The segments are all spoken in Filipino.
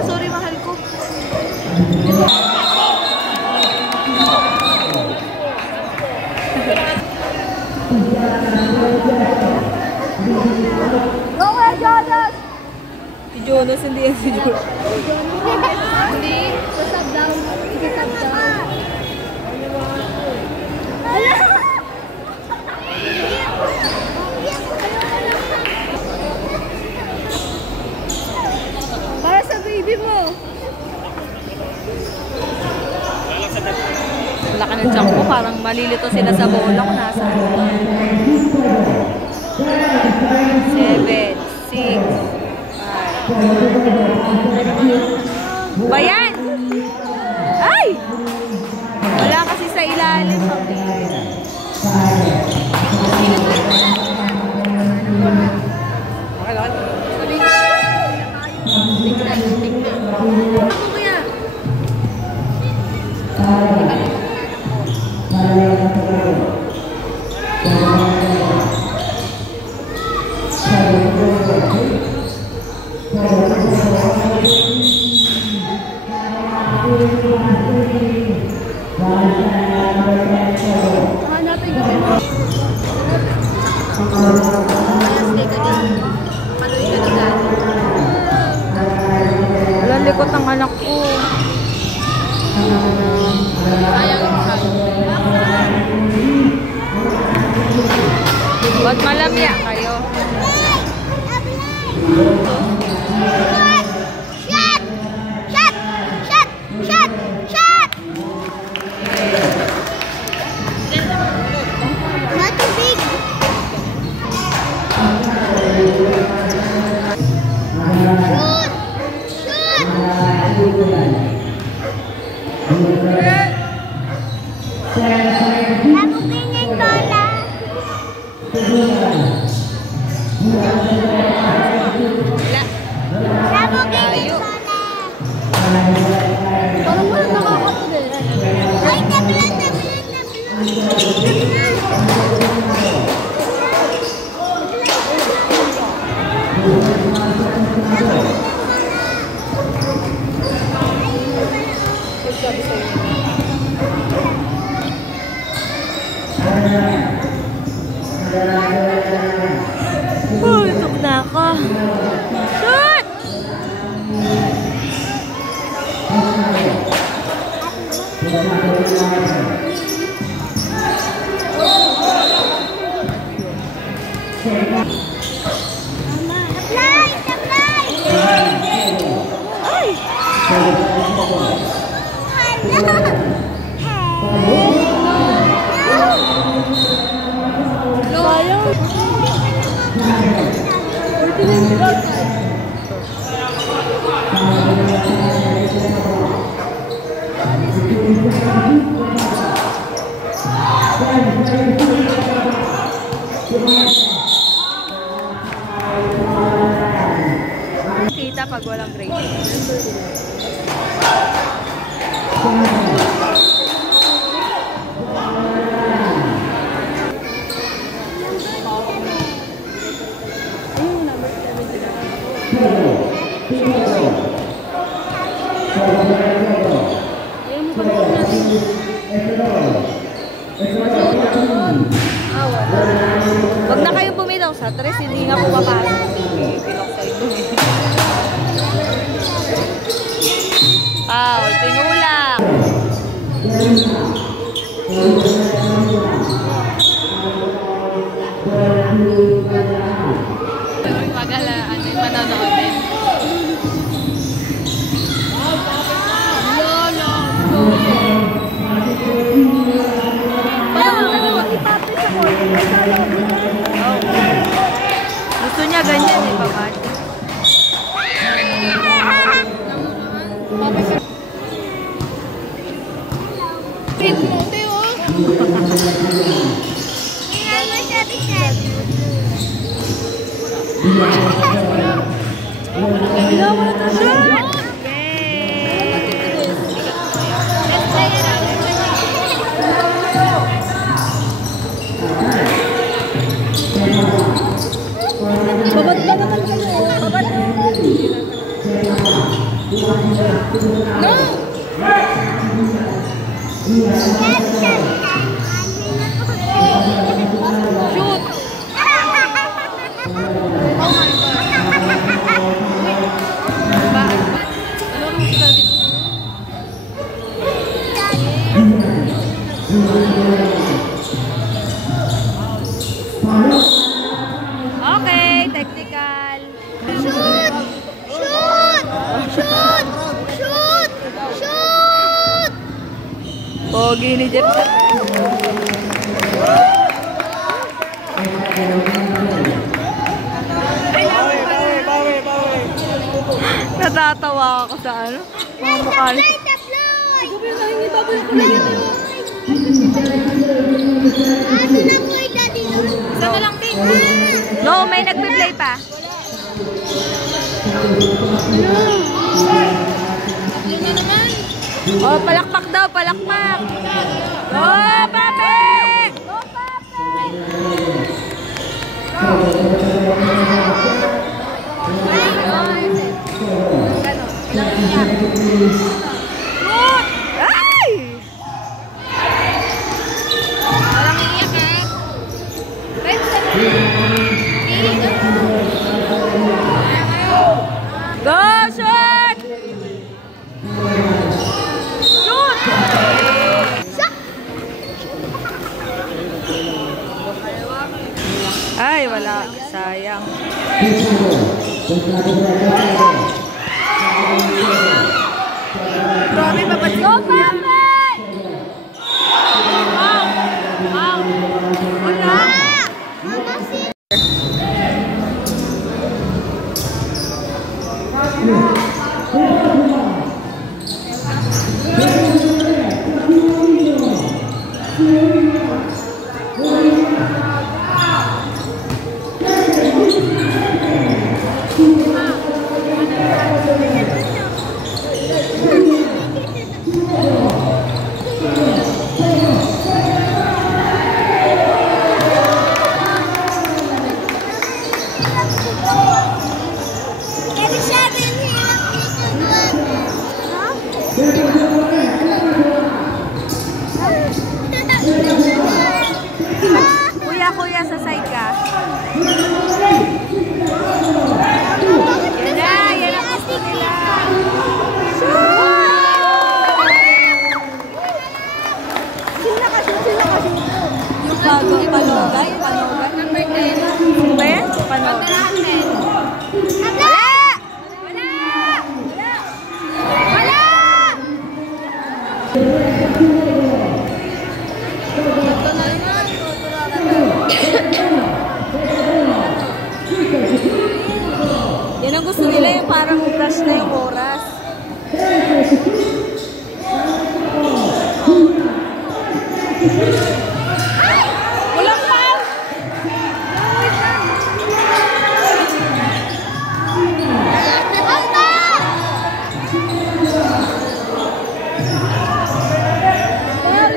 Sorry, mahal ko. Jonas! Si Jonas, hindi yan si Jonas. Hindi. Sasab down. Sasab down. Para sa baby mo. Wala ka ng tiyak ko. Parang malilito sila sa bola ko. Nasa 7, 6, 5. Bayan! Ay! Wala kasi sa ilalim. Walang likot ang anak ko. Ba't malamya kayo? Tok na ako. Shoot! Kita pag walang grade. Wag na kayong bumitaw sa tres, hindi nga pumapasok. Pilok sa ito. Foul, tingulang. Magala, ano yung manonood din. Gusto niya ganyan eh, papat. Okay, technical. Shoot! Shoot! Shoot! Shoot! Shoot! Pogi ni Jeff. Natatawa ako sa ano? Mga mukha niya. Isa na lang din. No, may nagpe-play pa. Yun na naman. Oh, palakpak daw, palakpak. Oh, Pape! Go, Ay! Walang iiyak eh. Go, shoot! Shoot! Ay, wala. Sayang. Grabe, papat. Go, Pape! Wow! Wow! Wala! Sino nakashoot? Yung panogay? Number 10. Be? Panogay? Wala! Yan ang gusto nila, yung parang rush na yung oras. Walang foul!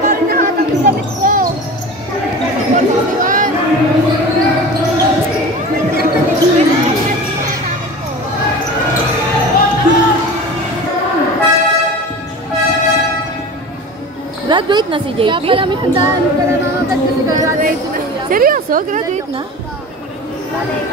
Parang nahatang yung damit ko. Graduate na si Kaya JP? pala may handaan ka na mga kasi graduate na siya. Seryoso? Graduate na? Balik.